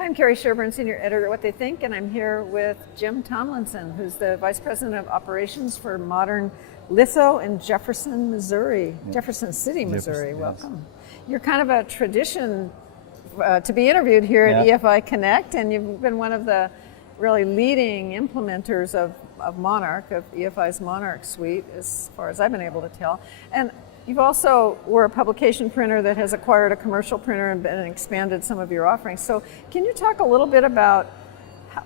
I'm Carrie Sherburne, Senior Editor at What They Think, and I'm here with Jim Tomblinson, who's the Vice President of Operations for Modern Litho in Jefferson, Missouri. Yes. Jefferson City, Missouri. Welcome. Yes. You're kind of a tradition to be interviewed here at EFI Connect, and you've been one of the really leading implementers of Monarch, of EFI's Monarch suite, as far as I've been able to tell. And you've also were a publication printer that has acquired a commercial printer and expanded some of your offerings. So can you talk a little bit about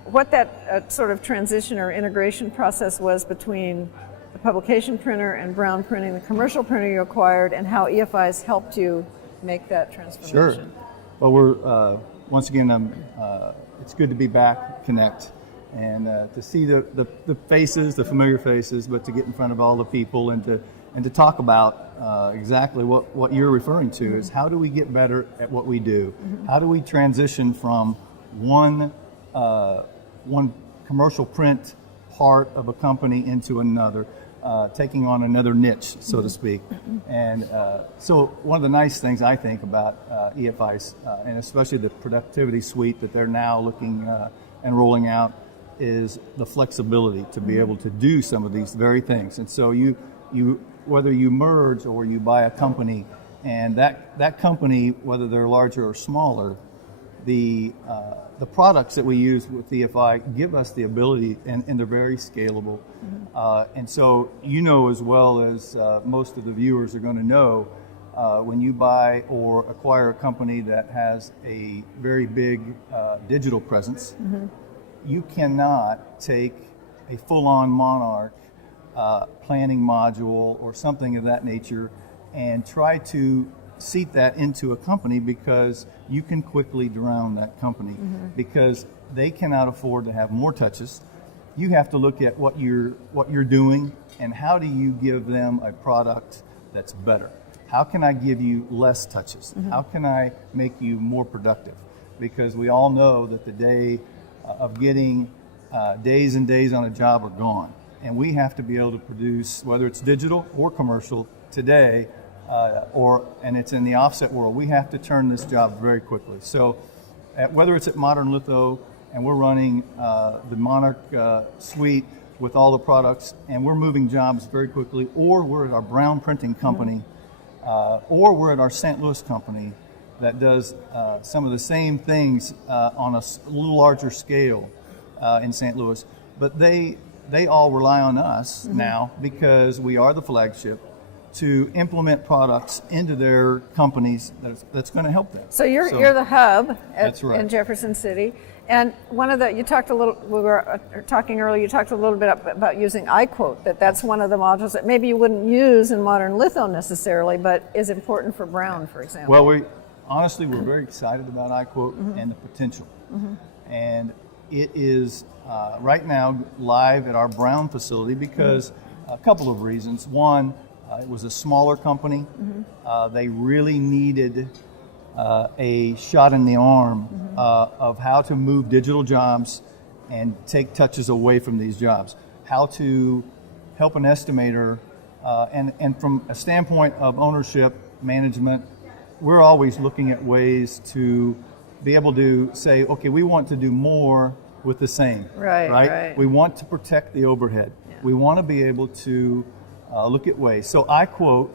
what that sort of transition or integration process was between the publication printer and Brown Printing, the commercial printer you acquired, and how EFI has helped you make that transformation? Sure. Well, we're once again, it's good to be back, Connect, and to see the faces, the familiar faces, but to get in front of all the people and to talk about exactly what you're referring to is how do we get better at what we do? Mm-hmm. How do we transition from one commercial print part of a company into another, taking on another niche, so to speak. Mm-hmm. And so one of the nice things I think about EFI's, and especially the productivity suite that they're now looking and rolling out, is the flexibility to be able to do some of these very things. And so you whether you merge or you buy a company, and that company, whether they're larger or smaller, the products that we use with EFI give us the ability, and they're very scalable. Mm-hmm. And so you know as well as most of the viewers are going to know, when you buy or acquire a company that has a very big digital presence, mm-hmm. you cannot take a full-on Monarch planning module or something of that nature and try to seat that into a company, because you can quickly drown that company. Mm-hmm. Because they cannot afford to have more touches. You have to look at what you're doing and how do you give them a product that's better. How can I give you less touches? Mm-hmm. How can I make you more productive? Because we all know that the day of getting days and days on a job are gone. And we have to be able to produce, whether it's digital or commercial today, and it's in the offset world, we have to turn this job very quickly. So whether it's at Modern Litho and we're running the Monarch suite with all the products and we're moving jobs very quickly, or we're at our Brown Printing company, or we're at our St. Louis company that does some of the same things on a little larger scale in St. Louis, but they all rely on us mm-hmm. now, because we are the flagship, to implement products into their companies that's going to help them. So you're the hub right. in Jefferson City. And you talked a little, we were talking earlier, you talked a little bit about using iQuote, that's one of the modules that maybe you wouldn't use in Modern Litho necessarily, but is important for Brown, for example. Well, we're very excited about iQuote mm-hmm. and the potential. Mm-hmm. And it is right now live at our Brown facility because mm-hmm. a couple of reasons. One, it was a smaller company. Mm-hmm. They really needed a shot in the arm mm-hmm. Of how to move digital jobs and take touches away from these jobs. How to help an estimator, and from a standpoint of ownership, management, we're always looking at ways to be able to say, okay, we want to do more with the same. Right? We want to protect the overhead. Yeah. We want to be able to look at ways. So iQuote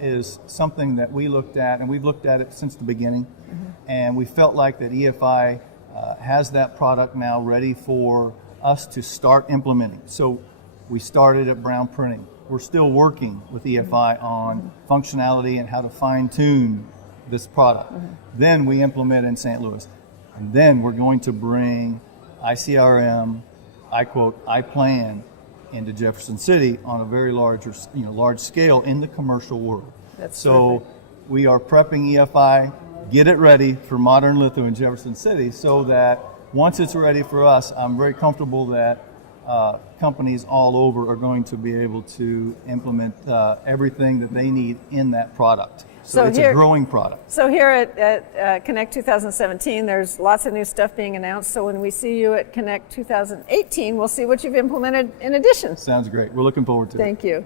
is something that we looked at, and we've looked at it since the beginning, mm-hmm. and we felt like that EFI has that product now ready for us to start implementing. So we started at Brown Printing. We're still working with EFI mm-hmm. on mm-hmm. functionality and how to fine-tune this product. Mm-hmm. Then we implement in St. Louis. And then we're going to bring ICRM, iQuote, iPlan into Jefferson City on a very large scale in the commercial world. That's so perfect. We are prepping EFI, get it ready for Modern Litho in Jefferson City, so that once it's ready for us, I'm very comfortable that companies all over are going to be able to implement everything that they need in that product. So it's a growing product. So here at Connect 2017, there's lots of new stuff being announced. So when we see you at Connect 2018, we'll see what you've implemented in addition. Sounds great. We're looking forward to it. Thank you.